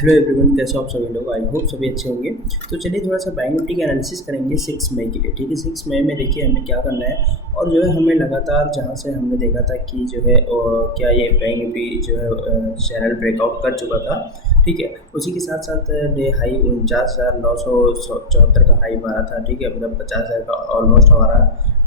Hello everyone, कैसे हो आप सभी लोग। आई होप सभी अच्छे होंगे। तो चलिए थोड़ा सा बैंक निफ्टी का एनालिसिस करेंगे 6 मई के लिए। ठीक है, 6 मई में देखिए हमें क्या करना है। और जो है हमें लगातार जहाँ से हमने देखा था कि जो है क्या ये बैंक निफ्टी जो है चैनल ब्रेकआउट कर चुका था। ठीक है, उसी के साथ साथ डे हाई 49,974 का हाई मारा था। ठीक है, मतलब 50,000 का ऑलमोस्ट हमारा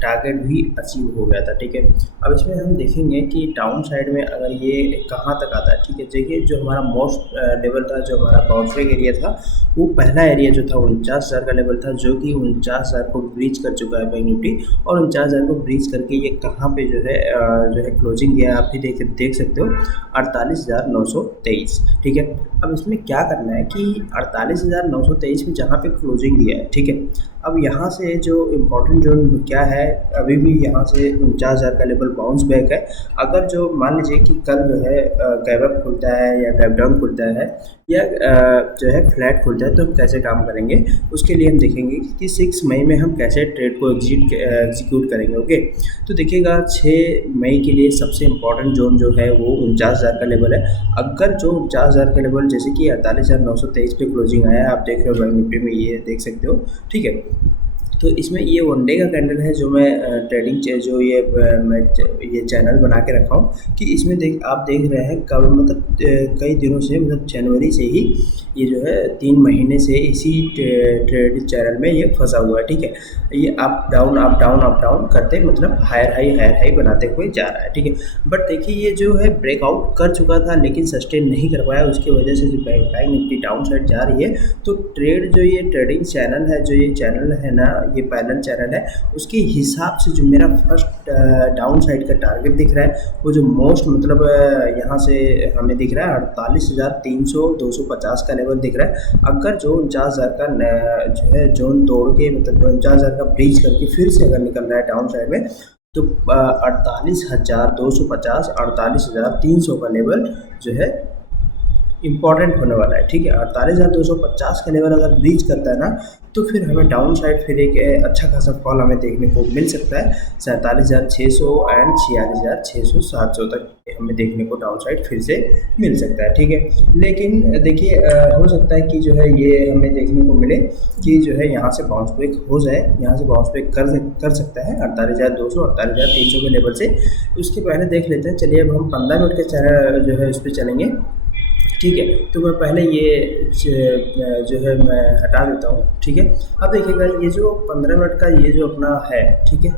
टारगेट भी अचीव हो गया था। ठीक है, अब इसमें हम देखेंगे कि डाउन साइड में अगर ये कहाँ तक आता है। ठीक है, देखिए जो हमारा मोस्ट लेवल था, जो हमारा बाउंस बैक एरिया था, वो पहला एरिया जो था 49,000 का लेवल था, जो कि 49,000 को ब्रीच कर चुका है बैंक निफ्टी। और 49,000 को ब्रीच करके ये कहाँ पे जो है क्लोजिंग दिया है, आप भी देख सकते हो 48,923। ठीक है, अब इसमें क्या करना है कि 48,923 में जहाँ पे क्लोजिंग दिया है, ठीक है, अब यहाँ से जो इम्पोर्टेंट जोन क्या है, अभी भी यहाँ से 49,000 का लेवल बाउंस बैक है। अगर जो मान लीजिए कि कल जो है गैप अप खुलता है या गैप डाउन खुलता है या जो है फ्लैट खुलता है, तो हम कैसे काम करेंगे, उसके लिए हम देखेंगे कि 6 मई में हम कैसे ट्रेड को एग्जीक्यूट करेंगे। ओके, तो देखिएगा 6 मई के लिए सबसे इम्पोर्टेंट जोन जो है वो 49,000 का लेवल है। अगर जो 49,000 का लेवल जैसे कि 48,923 पे क्लोजिंग आया है, आप देख रहे हो बैंक निफ्टी में, ये देख सकते हो। ठीक है, तो इसमें ये वन डे का कैंडल है जो मैं ट्रेडिंग जो मैं ये चैनल बना के रखा हूँ कि इसमें आप देख रहे हैं कब, मतलब कई दिनों से, मतलब जनवरी से ही ये जो है 3 महीने से इसी ट्रेड चैनल में ये फंसा हुआ है। ठीक है, ये up down up down up down करते, मतलब हायर हाई बनाते हुए जा रहा है। ठीक है, बट देखिए ये जो है ब्रेकआउट कर चुका था लेकिन सस्टेन नहीं कर पाया, उसकी वजह से जो बैंक निफ्टी डाउन साइड जा रही है। तो ट्रेड जो ये ट्रेडिंग चैनल है, जो ये चैनल है ना, ये पैरेलल चैनल है, उसके हिसाब से जो मेरा फर्स्ट डाउन साइड का टारगेट दिख रहा है, वो जो मोस्ट मतलब यहाँ से हमें दिख रहा है 48,300 250 का लेवल दिख रहा है। अगर जो 49,000 का जो है जोन तोड़ के, मतलब 49,000 का ब्रीच करके फिर से अगर निकल रहा है डाउन साइड में, तो 48,250 48,300 का लेवल जो है इम्पॉर्टेंट होने वाला है। ठीक है, 48,250 का लेवल अगर ब्रीच करता है ना, तो फिर हमें डाउन साइड फिर एक अच्छा खासा फॉल हमें देखने को मिल सकता है। 47,600 एंड 46,600 700 तक हमें देखने को डाउन साइड फिर से मिल सकता है। ठीक है, लेकिन देखिए हो सकता है कि जो है ये हमें देखने को मिले कि जो है यहाँ से बाउंस बैक हो जाए, यहाँ से बाउंस बैक कर सकता है 48,200 48,300 के लेवल से। उसके पहले देख लेते हैं, चलिए अब हम 15 मिनट के चैनल जो है इस पर चलेंगे। ठीक है, तो मैं पहले ये जो है मैं हटा देता हूँ। ठीक है, अब देखिएगा ये जो 15 मिनट का ये जो अपना है, ठीक है,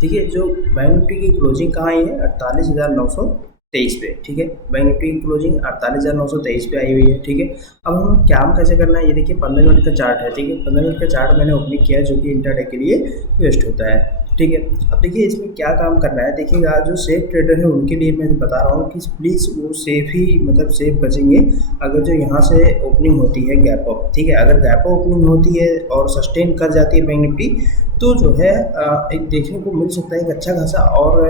देखिए जो बैंक निफ्टी की क्लोजिंग कहाँ आई है, 48,923 पे। ठीक है, बैंक निफ्टी की क्लोजिंग 48,923 पे आई हुई है। ठीक है, अब हम काम कैसे करना है, ये देखिए 15 मिनट का चार्ट है। ठीक है, 15 मिनट का चार्ट मैंने ओपन किया है, जो कि इंट्राडे के लिए वेस्ट होता है। ठीक है, अब देखिए इसमें क्या काम करना है। देखिएगा जो सेफ ट्रेडर है उनके लिए मैं बता रहा हूँ कि प्लीज़ वो सेफ ही, मतलब सेफ बचेंगे। अगर जो यहाँ से ओपनिंग होती है गैप अप, ठीक है, अगर गैप अप ओपनिंग होती है और सस्टेन कर जाती है बैंक निफ्टी, तो जो है एक देखने को मिल सकता है एक अच्छा खासा, और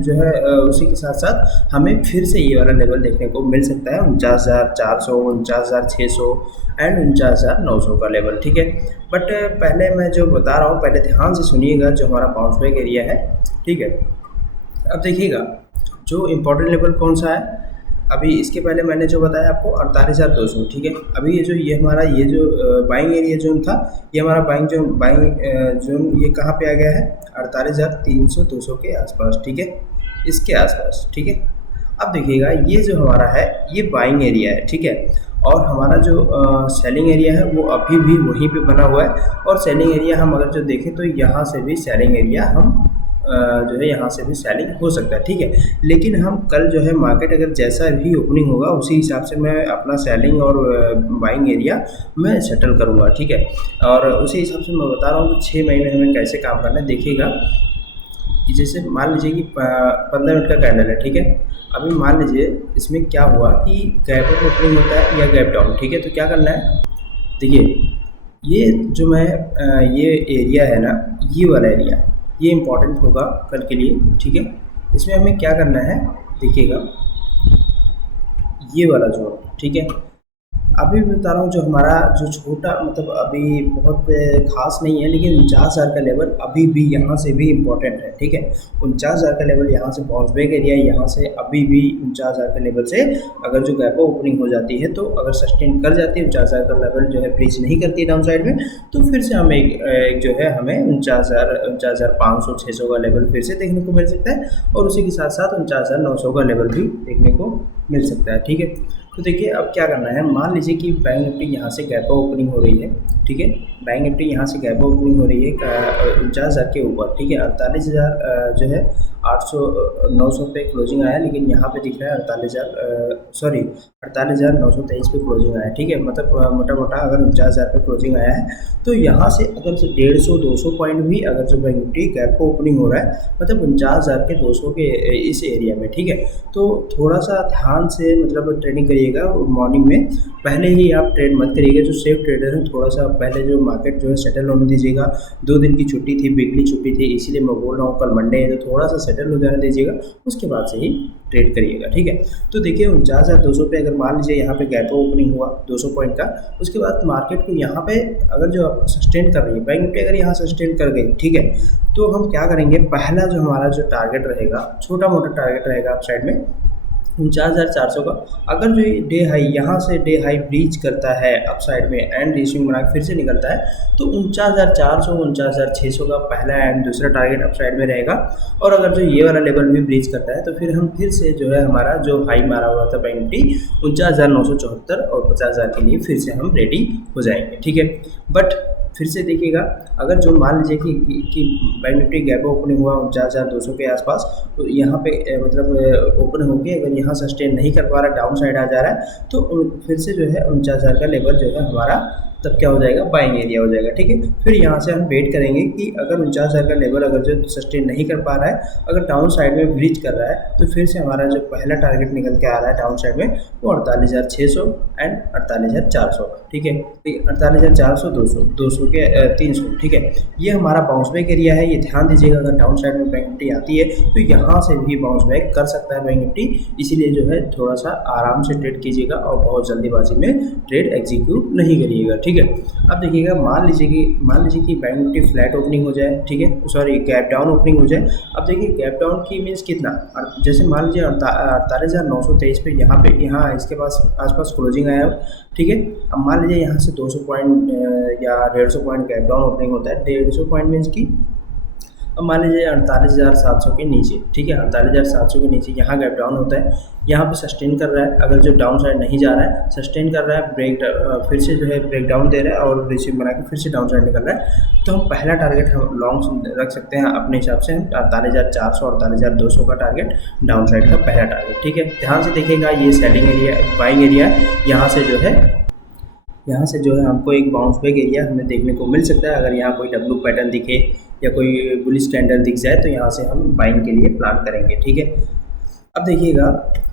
जो है उसी के साथ साथ हमें फिर से ये वाला लेवल देखने को मिल सकता है 49,400 49,600 एंड 49,900 का लेवल। ठीक है, बट पहले मैं जो बता रहा हूँ पहले ध्यान से सुनिएगा, जो हमारा बाउंस बैक एरिया है। ठीक है, अब देखिएगा जो इम्पोर्टेंट लेवल कौन सा है, अभी इसके पहले मैंने जो बताया आपको 48,200। ठीक है, अभी ये जो हमारा ये जो बाइंग एरिया जोन था, ये हमारा बाइंग जोन ये कहाँ पे आ गया है, 48,300 200 के आसपास। ठीक है, इसके आसपास। ठीक है, अब देखिएगा ये जो हमारा है ये बाइंग एरिया है। ठीक है, और हमारा जो सेलिंग एरिया है वो अभी भी वहीं पे बना हुआ है। और सेलिंग एरिया हम अगर जो देखें तो यहाँ से भी सेलिंग एरिया हम जो है यहाँ से भी सेलिंग हो सकता है। ठीक है, लेकिन हम कल जो है मार्केट अगर जैसा भी ओपनिंग होगा उसी हिसाब से मैं अपना सेलिंग और बाइंग एरिया मैं सेटल करूँगा। ठीक है, और उसी हिसाब से मैं बता रहा हूँ कि 6 मई में हमें कैसे काम करना है। देखिएगा कि जैसे मान लीजिए कि 15 मिनट का कैंडल है। ठीक है, अभी मान लीजिए इसमें क्या हुआ कि गैप अप ओपनिंग होता है या गैप डाउन। ठीक है, तो क्या करना है, देखिए ये जो मैं ये एरिया है ना, ये वाला एरिया ये इम्पॉर्टेंट होगा कल के लिए। ठीक है, इसमें हमें क्या करना है, देखिएगा ये वाला जोन। ठीक है, अभी भी बता रहा हूँ, जो हमारा जो छोटा मतलब अभी बहुत खास नहीं है, लेकिन 49,000 का लेवल अभी भी यहाँ से भी इम्पोर्टेंट है, ठीक है। 49,000 का लेवल यहाँ से बाउंस बैक एरिया है, यहाँ से अभी भी 49,000 के लेवल से अगर जो गैप ओपनिंग हो जाती है, तो अगर सस्टेन कर जाती है 49,000 का लेवल जो है ब्रीच नहीं करती डाउन साइड में, तो फिर से हमें एक जो है हमें 49,500 600 का लेवल फिर से देखने को मिल सकता है, और उसी के साथ साथ 49,900 का लेवल भी देखने को मिल सकता है, ठीक है। तो देखिए अब क्या करना है, मान लीजिए कि बैंक निफ्टी यहाँ से गैप ओपनिंग हो रही है, ठीक है। बैंक निफ्टी यहाँ से गैप ओपनिंग हो रही है 49,000 के ऊपर, ठीक है। 48,000 जो है 900 पे क्लोजिंग आया, लेकिन यहाँ पे दिख रहा है 48,923 पे क्लोजिंग आया, ठीक है। मतलब मोटा मोटा अगर 49,000 पे क्लोजिंग आया है, तो यहाँ से अगर 150-200 पॉइंट भी अगर जो बैंक निफ्टी गैप को ओपनिंग हो रहा है, मतलब 49,000 के 200 के इस एरिया में, ठीक है। तो थोड़ा सा ध्यान से मतलब ट्रेडिंग करिएगा मॉर्निंग में, पहले ही आप ट्रेड मत करिएगा। जो सेफ ट्रेडर है थोड़ा सा पहले जो मार्केट जो है सेटल होने दीजिएगा। 2 दिन की छुट्टी थी, वीकली छुट्टी थी, इसीलिए मैं बोल रहा हूँ कल मंडे है, तो थोड़ा सा सेटल हो जाने दीजिएगा, उसके बाद से ही ट्रेड करिएगा, ठीक है। तो देखिए 49,200 पे अगर मान लीजिए यहाँ पे गैप ओपनिंग हुआ 200 पॉइंट का, उसके बाद मार्केट को यहाँ पे अगर जो सस्टेन कर रही है बैंक निफ्टी, अगर यहाँ सस्टेन कर गई, ठीक है, तो हम क्या करेंगे, पहला जो हमारा जो टारगेट रहेगा, छोटा मोटा टारगेट रहेगा अप साइड में 49,400 का। अगर जो डे हाई यहाँ से डे हाई ब्रीच करता है अप साइड में एंड रीचिंग बना के फिर से निकलता है, तो 49,400 49,600 का पहला एंड दूसरा टारगेट अप साइड में रहेगा। और अगर जो ये वाला लेवल भी ब्रीच करता है, तो फिर हम फिर से जो है हमारा जो हाई मारा हुआ था बैंक निफ्टी 49,974 और 50,000 के लिए फिर से हम रेडी हो जाएंगे, ठीक है। बट फिर से देखिएगा, अगर जो मान लीजिए कि बैंक निफ्टी गैप ओपनिंग हुआ 49,200 के आसपास, तो यहाँ पे मतलब ओपन होके अगर यहाँ सस्टेन नहीं कर पा रहा, डाउन साइड आ जा रहा है, तो फिर से जो है 49,000 का लेवल जो है हमारा तब क्या हो जाएगा, बाइंग एरिया हो जाएगा, ठीक है। फिर यहाँ से हम वेट करेंगे कि अगर 49,000 का लेवल अगर जो सस्टेन नहीं कर पा रहा है, अगर डाउन साइड में ब्रीच कर रहा है, तो फिर से हमारा जो पहला टारगेट निकल के आ रहा है डाउन साइड में, वो 48,600 एंड 48,400, ठीक है। 48,400 200 के 300, ठीक है। ये हमारा बाउंस बैक एरिया है, ये ध्यान दीजिएगा। अगर डाउन साइड में बैंक निफ्टी आती है, तो यहाँ से भी बाउंस बैक कर सकता है बैंक निफ्टी, इसीलिए जो है थोड़ा सा आराम से ट्रेड कीजिएगा और बहुत जल्दीबाजी में ट्रेड एग्जीक्यूट नहीं करिएगा, ठीक है। अब देखिएगा, मान लीजिए कि बैंक निफ्टी फ्लैट ओपनिंग हो जाए, ठीक है, सॉरी गैप डाउन ओपनिंग हो जाए। अब देखिए गैप डाउन की मीन्स कितना, जैसे मान लीजिए 48,923 पे यहाँ इसके पास आसपास क्लोजिंग आया, ठीक है। अब मान लीजिए यहाँ से 200 पॉइंट या 150 पॉइंट गैप डाउन ओपनिंग होता है। 150 पॉइंट मीन्स की अब मान लीजिए 48,700 के नीचे, ठीक है, 48,700 के नीचे यहाँ गैप डाउन होता है, यहाँ पे सस्टेन कर रहा है। अगर जो डाउन साइड नहीं जा रहा है, सस्टेन कर रहा है, फिर से जो है ब्रेक डाउन दे रहा है और रिसीव बना के फिर से डाउन साइड निकल रहा है, तो हम पहला टारगेट हम लॉन्ग रख सकते हैं अपने हिसाब से। 48,400 और 48,200 का टारगेट डाउन साइड का पहला टारगेट, ठीक है। ध्यान से देखिएगा, ये सेलिंग एरिया, बाइंग एरिया, यहाँ से जो है हमको एक बाउंस बैक एरिया हमें देखने को मिल सकता है। अगर यहाँ कोई डब्ल्यू पैटर्न दिखे या कोई बुलिश कैंडल दिख जाए, तो यहाँ से हम बाइंग के लिए प्लान करेंगे, ठीक है। अब देखिएगा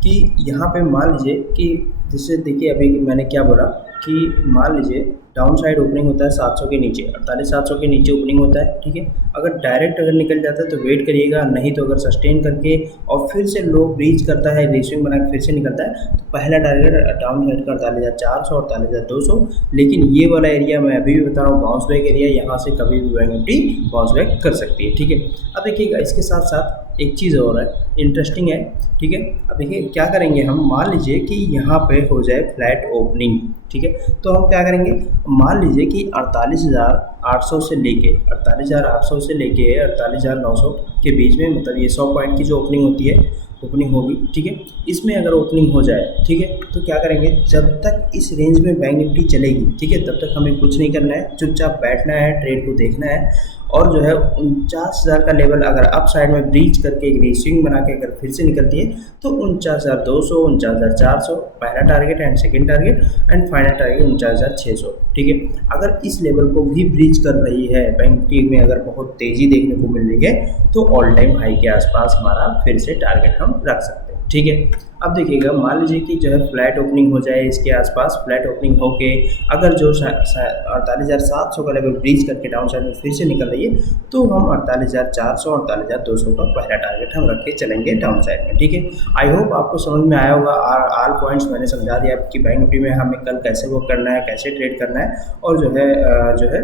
कि यहाँ पे मान लीजिए कि जैसे देखिए अभी मैंने क्या बोला कि मान लीजिए डाउन साइड ओपनिंग होता है 700 के नीचे, 48,700 के नीचे ओपनिंग होता है, ठीक है। अगर डायरेक्ट अगर निकल जाता है तो वेट करिएगा, नहीं तो अगर सस्टेन करके और फिर से लो ब्रीच करता है, रीस्विंग बना के फिर से निकलता है, तो पहला टारगेट डाउन साइड का 48,400 और 48,200। लेकिन ये वाला एरिया मैं अभी भी बता रहा हूँ बाउंस बैक एरिया, यहाँ से कभी भी बैंक निफ्टी बाउंस बैक कर सकती है, ठीक है। अब देखिएगा इसके साथ साथ एक चीज़ और है, इंटरेस्टिंग है, ठीक है। अब देखिए क्या करेंगे हम, मान लीजिए कि यहाँ पे हो जाए फ्लैट ओपनिंग, ठीक है, तो हम क्या करेंगे, मान लीजिए कि 48,800 से लेके 48,800 से लेके 48,900 के बीच में, मतलब ये 100 पॉइंट की जो ओपनिंग होती है, ओपनिंग होगी, ठीक है। इसमें अगर ओपनिंग हो जाए, ठीक है, तो क्या करेंगे, जब तक इस रेंज में बैंक निफ्टी चलेगी, ठीक है, तब तक हमें कुछ नहीं करना है, चुपचाप बैठना है, ट्रेड को देखना है। और जो है 49,000 का लेवल अगर अप साइड में ब्रीच करके एक रीस्विंग बना के अगर फिर से निकलती है, तो 49,200 49,400 पहला target and second target and final target 49,600, ठीक है। अगर इस लेवल को भी ब्रीच कर रही है, बैंक निफ्टी में अगर बहुत तेज़ी देखने को मिल रही है, तो ऑल टाइम हाई के आसपास हमारा फिर से टारगेट हम रख सकते हैं, ठीक है। अब देखिएगा, मान लीजिए कि जो है फ्लैट ओपनिंग हो जाए इसके आसपास, फ्लैट ओपनिंग होके अगर जो 48,700 का लेवल ब्रीच करके डाउन साइड में फिर से निकल रही है, तो हम 48,400 48,200 का पहला टारगेट हम रख के चलेंगे डाउन साइड में, ठीक है। आई होप आपको समझ में आया होगा, ऑल पॉइंट्स मैंने समझा दिया कि बैंक निफ्टी में हमें कल कैसे वो करना है, कैसे ट्रेड करना है, और जो है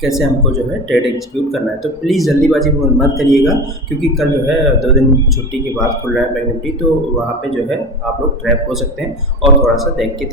कैसे हमको जो है ट्रेड एग्जीक्यूट करना है। तो प्लीज़ जल्दीबाजी मत करिएगा, क्योंकि कल जो है 2 दिन छुट्टी के बाद खुल रहा है बैंक निफ्टी, तो वहाँ पे जो है आप लोग ट्रैप हो सकते हैं, और थोड़ा सा देख के